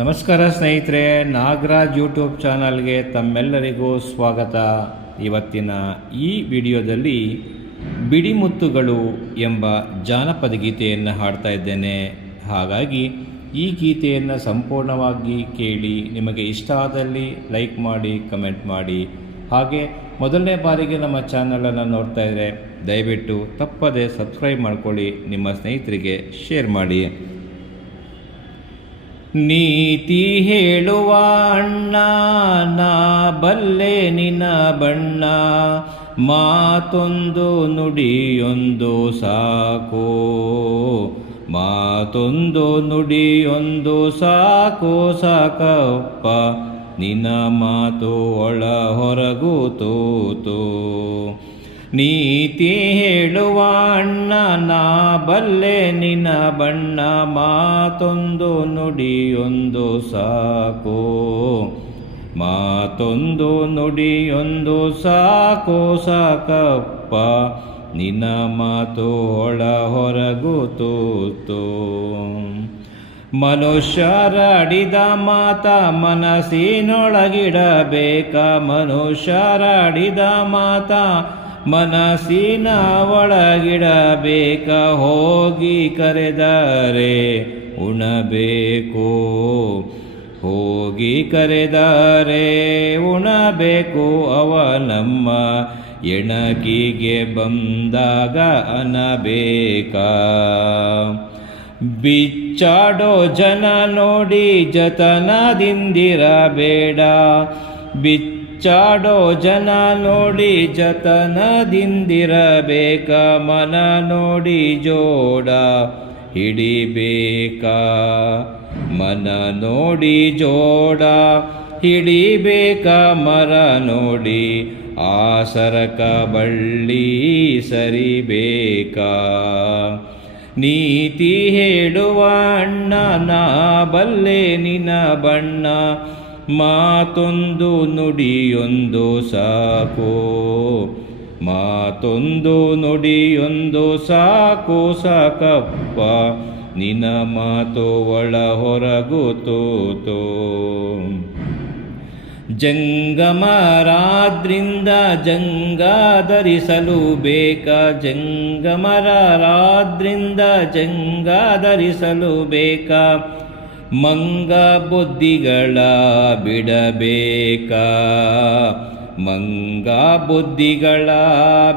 ನಮಸ್ಕಾರ ಸ್ನೇಹಿತರೆ, ನಾಗರಾಜ್ ಯೂಟ್ಯೂಬ್ ಚಾನಲ್ಗೆ ತಮ್ಮೆಲ್ಲರಿಗೂ ಸ್ವಾಗತ. ಇವತ್ತಿನ ಈ ವಿಡಿಯೋದಲ್ಲಿ ಬಿಡಿಮುತ್ತುಗಳು ಎಂಬ ಜಾನಪದ ಗೀತೆಯನ್ನು ಹಾಡ್ತಾ ಇದ್ದೇನೆ. ಹಾಗಾಗಿ ಈ ಗೀತೆಯನ್ನು ಸಂಪೂರ್ಣವಾಗಿ ಕೇಳಿ ನಿಮಗೆ ಇಷ್ಟ ಆದಲ್ಲಿ ಲೈಕ್ ಮಾಡಿ, ಕಮೆಂಟ್ ಮಾಡಿ. ಹಾಗೆ ಮೊದಲನೇ ಬಾರಿಗೆ ನಮ್ಮ ಚಾನಲನ್ನು ನೋಡ್ತಾ ಇದ್ದರೆ ದಯವಿಟ್ಟು ತಪ್ಪದೆ ಸಬ್ಸ್ಕ್ರೈಬ್ ಮಾಡ್ಕೊಳ್ಳಿ, ನಿಮ್ಮ ಸ್ನೇಹಿತರಿಗೆ ಶೇರ್ ಮಾಡಿ. ನೀತಿ ಹೇಳುವ ಅಣ್ಣ, ನಾ ಬಲ್ಲೆ ನಿನ್ನ ಬಣ್ಣ. ಮಾತೊಂದು ನುಡಿಯೊಂದು ಸಾಕು. ಮಾತೊಂದು ನುಡಿಯೊಂದು ಸಾಕು, ಸಾಕಪ್ಪ. ನಿನ್ನ ಮಾತು ಒಳ ಹೊರಗು ತೂತು. ನೀತಿ ಹೇಳುವ ಅಣ್ಣ, ನಾ ಬಲ್ಲೆ ನಿನ್ನ ಬಣ್ಣ, ಮಾತೊಂದು ನುಡಿಯೊಂದು ಸಾಕು. ಮಾತೊಂದು ನುಡಿಯೊಂದು ಸಾಕು, ಸಾಕಪ್ಪ, ನಿನ್ನ ಮಾತು ಒಳ ಹೊರಗು ತೂತು. ಮನುಷ್ಯರಾಡಿದ ಮಾತ ಮನಸ್ಸಿನೊಳಗಿಡಬೇಕ? ಮನುಷ್ಯರಾಡಿದ ಮಾತ ಮನಸ್ಸಿನ ಒಳಗಿಡಬೇಕ ಹೋಗಿ ಕರೆದರೆ ಉಣಬೇಕು. ಹೋಗಿ ಕರೆದರೆ ಉಣಬೇಕು. ಅವ ನಮ್ಮ ಎಣಕಿಗೆ ಬಂದಾಗ ಅನಬೇಕ. ಬಿಚ್ಚಾಡೋ ಜನ ನೋಡಿ ಜತನದಿಂದಿರಬೇಡ. ಬಿಚ್ಚಾಡೋ ಜನ ನೋಡಿ ಜತನದಿಂದಿರಬೇಕ, ಮನ ನೋಡಿ ಜೋಡ ಹಿಡಿಬೇಕ. ಮನ ನೋಡಿ ಜೋಡ ಹಿಡಿಬೇಕ, ಮರ ನೋಡಿ ಆಸರಕ ಬಳ್ಳಿ ಸರಿಬೇಕ. ನೀತಿ ಹೇಳುವ ಅಣ್ಣ, ನಾ ಬಲ್ಲೆ ನಿನ ಬಣ್ಣ ಮಾತೊಂದು ನುಡಿಯೊಂದು ಸಾಕು. ಮಾತೊಂದು ನುಡಿಯೊಂದು ಸಾಕು ಸಾಕಪ್ಪ. ನಿನ್ನ ಮಾತು ಒಳ ಹೊರಗು ತೂತು. ಜಂಗಮರಾದ್ರಿಂದ ಜಂಗ ಧರಿಸಲು ಬೇಕ. ಜಂಗಮರಾದ್ರಿಂದ ಜಂಗ ಧರಿಸಲು ಬೇಕ. ಮಂಗ ಬುದ್ಧಿಗಳ ಬಿಡಬೇಕ. ಮಂಗ ಬುದ್ಧಿಗಳ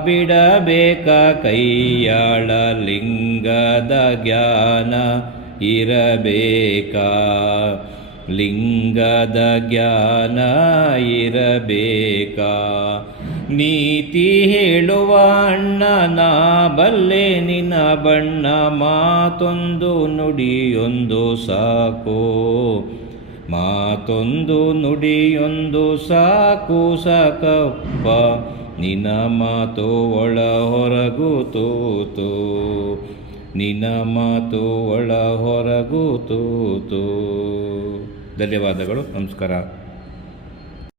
ಬಿಡಬೇಕ. ಕೈಯಾಳ ಲಿಂಗದ ಜ್ಞಾನ ಇರಬೇಕಾ. ಲಿಂಗದ ಜ್ಞಾನ ಇರಬೇಕಾ. ನೀತಿ ಹೇಳುವ ಅಣ್ಣ, ನಾ ಬಲ್ಲೆ ನಿನ್ನ ಬಣ್ಣ, ಮಾತೊಂದು ನುಡಿಯೊಂದು ಸಾಕು. ಮಾತೊಂದು ನುಡಿಯೊಂದು ಸಾಕು, ಸಾಕಪ್ಪ, ನಿನ್ನ ಮಾತು ಒಳ ಹೊರಗು ತೂತು. ನಿನ್ನ ಮಾತು ಒಳ ಹೊರಗು ತೂತು. ಧನ್ಯವಾದಗಳು, ನಮಸ್ಕಾರ.